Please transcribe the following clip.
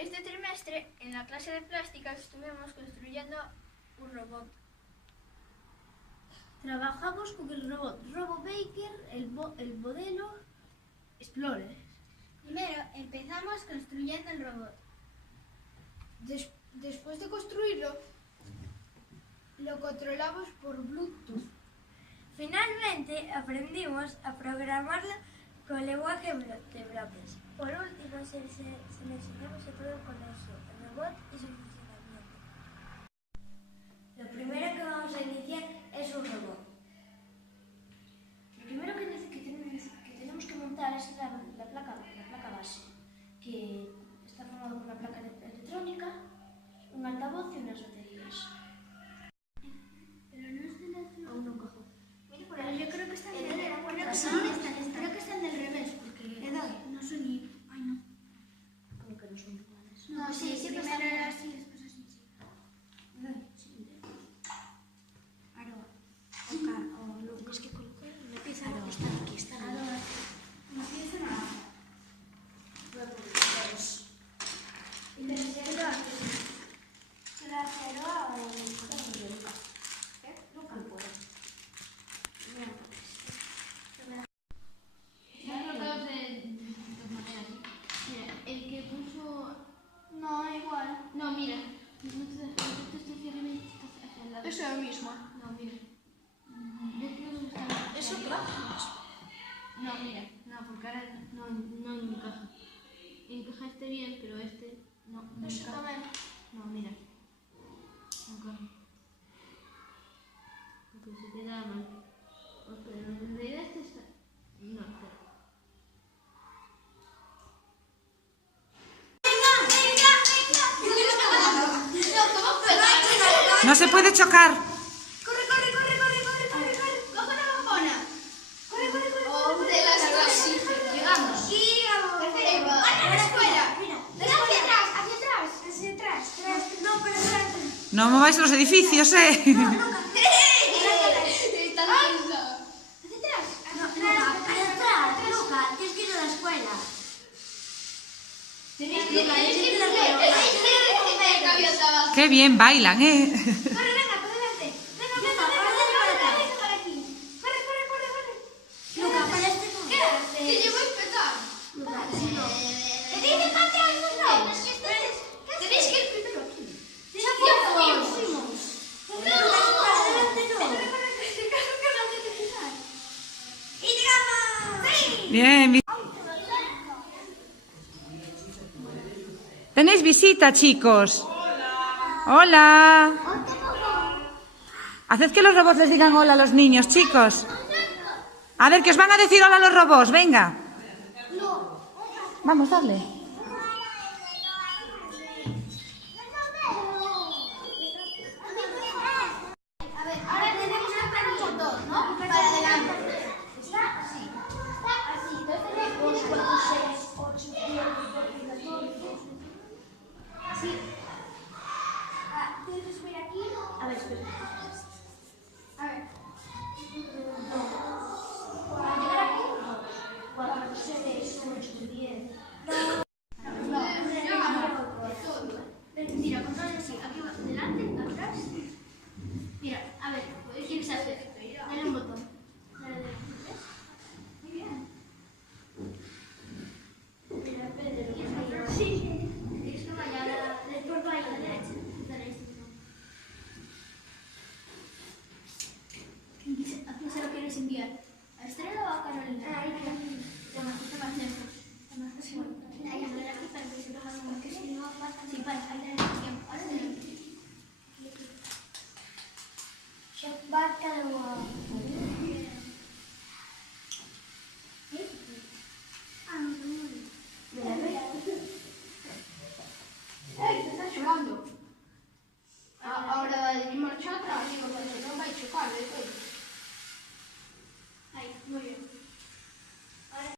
Este trimestre, en la clase de plástica, estuvimos construyendo un robot. Trabajamos con el robot RoboBaker, el modelo Explorer. Primero empezamos construyendo el robot. Después de construirlo, lo controlamos por Bluetooth. Finalmente aprendimos a programarlo con lenguaje de bloques. Por último, se le enseñamos a todo el colegio, el robot y su funcionamiento. Lo primero que vamos a iniciar es un robot. Lo primero que tenemos que montar es la placa base, que está formada por una placa electrónica, un altavoz y unas baterías. Pero no es del otro. Aún no encajó. Pero yo creo que están del revés. Creo que están del revés, porque no son ni. Ay, no. Como que no son iguales. No, sí, primero era así, después así. Ahora tienes que colocar una pieza. Está aquí. No pienso nada. Voy a poner dos. Y te enseño a Nunca puedo. el que puso. No, igual. No, mira. Eso es lo mismo. No, mira. Yo creo que está. Eso, claro. No, mira. No, porque ahora no encaja. Encaja este bien, pero este no Eso encaja. también. No, mira. No encaja. Porque se queda mal. Pero en realidad este está. No, espera. No se puede chocar. ¡Corre! ¡Coge la bombona! ¡Corre! De las dos. Llegamos. Perfecto. ¡Ahora a la escuela! Mira, hacia atrás. No, pero atrás. No mováis los edificios, Está haciendo. Luca, tienes que ir a la escuela. Tenéis que ir a la escuela. Qué bien bailan, ¿eh? Corre, venga, por delante. Venga, por aquí. Corre. Luca, para este no. Que llevo a empezar. Luca, si no. Te dicen para atrás, no. Tenéis que ir primero aquí. Fuimos. ¡Y llegamos! ¡Sí! Bien, bien. Tenéis visita, chicos. Hola. Haced que los robots les digan hola a los niños, chicos. A ver, que os van a decir hola a los robots, venga. Vamos, dale. A ver, ahora tenemos que hacer un botón, ¿no? Para adelante. Está así. Entonces tenemos 4, 6, 8, 10, 12, así. Tienes que subir aquí. A ver, espera. A ver. Para llegar aquí, 4, 6, 8, 10. Mira, controla así. Aquí va delante, atrás. Mira, a ver, ¿qué quieres hacer? Dale un botón. Dale, ¿ves? Muy bien. Mira, Pedro, ¿quieres controlar? Sí. ¿Quieres que vaya a la puerta ahí a la derecha? Dale este botón. ¿A quién se lo quieres enviar? ¿A Estrella o a Carolina? Ahí, toma, está más lejos. Está más lejos. Ahí, a ver, aquí para que se lo hagan, porque si no pasa. Sí, para, ahí tenemos tiempo. Ahora tenemos tiempo. ¡Ey, te estás llorando! Ahora va a venir marcha atrás, porque si no va a chocar, ¿ves?